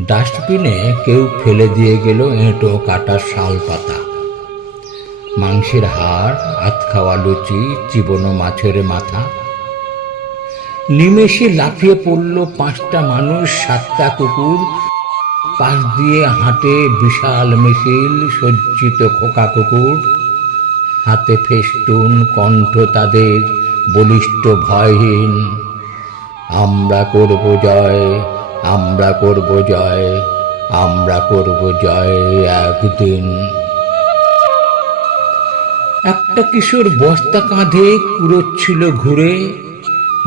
ডাস্টবিনে কেউ ফেলে দিয়ে গেল এঁটো কাটা শাল পাতা। মাংসের হাড়, আত খাওয়া লুচি, চিবনো মাছের মাথা। নিমেষে লাফিয়ে পড়ল পাঁচটা মানুষ, সাতটা কুকুর। পাশ দিয়ে হাঁটে বিশাল মিছিল, সজ্জিত খোকা কুকুর। হাতে ফেস্টুন, কণ্ঠ তাদের, বলিষ্ঠ ভয়হীন। আমরা করব জয় আমরা করব জয়, আমরা করব জয় একদিন। একটা কিশোর বস্তা কাঁধে কুড়োচ্ছিল ঘুরে,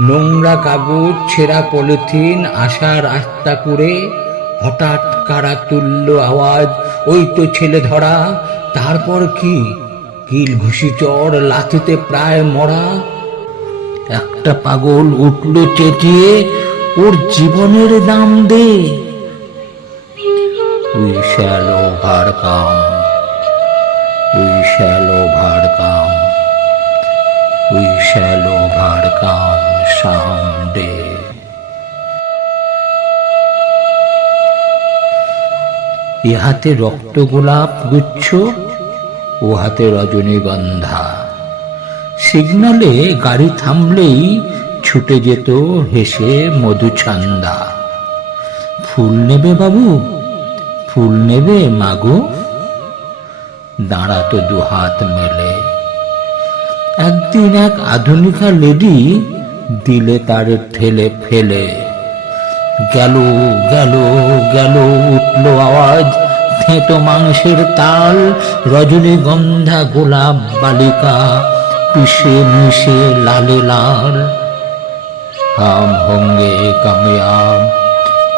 নোংরা কাগজ, ছেঁড়া পলিথিন, আশা রাস্তা করে হঠাৎ কারা তুলল আওয়াজ, ওই তো ছেলে ধরা। তারপর কি? কিল ঘুষি চড় লাথিতে প্রায় মরা। একটা পাগল উঠল চেঁচিয়ে ওর জীবনের দাম দে। We shall overcome we shall overcome we shall overcome someday এ হাতে রক্ত গোলাপ গুচ্ছ, ও হাতে রজনীগন্ধা। সিগনালে গাড়ি থামলেই ছুটে যেত হেসে মধুছান্দা ফুল নেবে বাবু? ফুল নেবে মাগো? দাঁড়াতো দুহাত মেলে। একদিন এক আধুনিকা লেডি দিলে তার ঠেলে ফেলে। গেল গেল গেল, উঠল আওয়াজ, থেঁতো মাংসের তাল, রজনীগন্ধা গোলাপ বালিকা, পিষে মিশে লালে লাল। हम होंगे कामयाब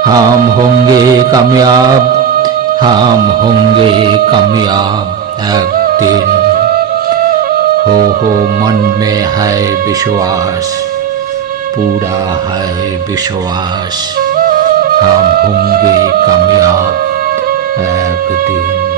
हम होंगे कामयाब हम होंगे कामयाब एक दिन हो हो मन में है विश्वास पूरा है विश्वास हम होंगे कामयाब एक दिन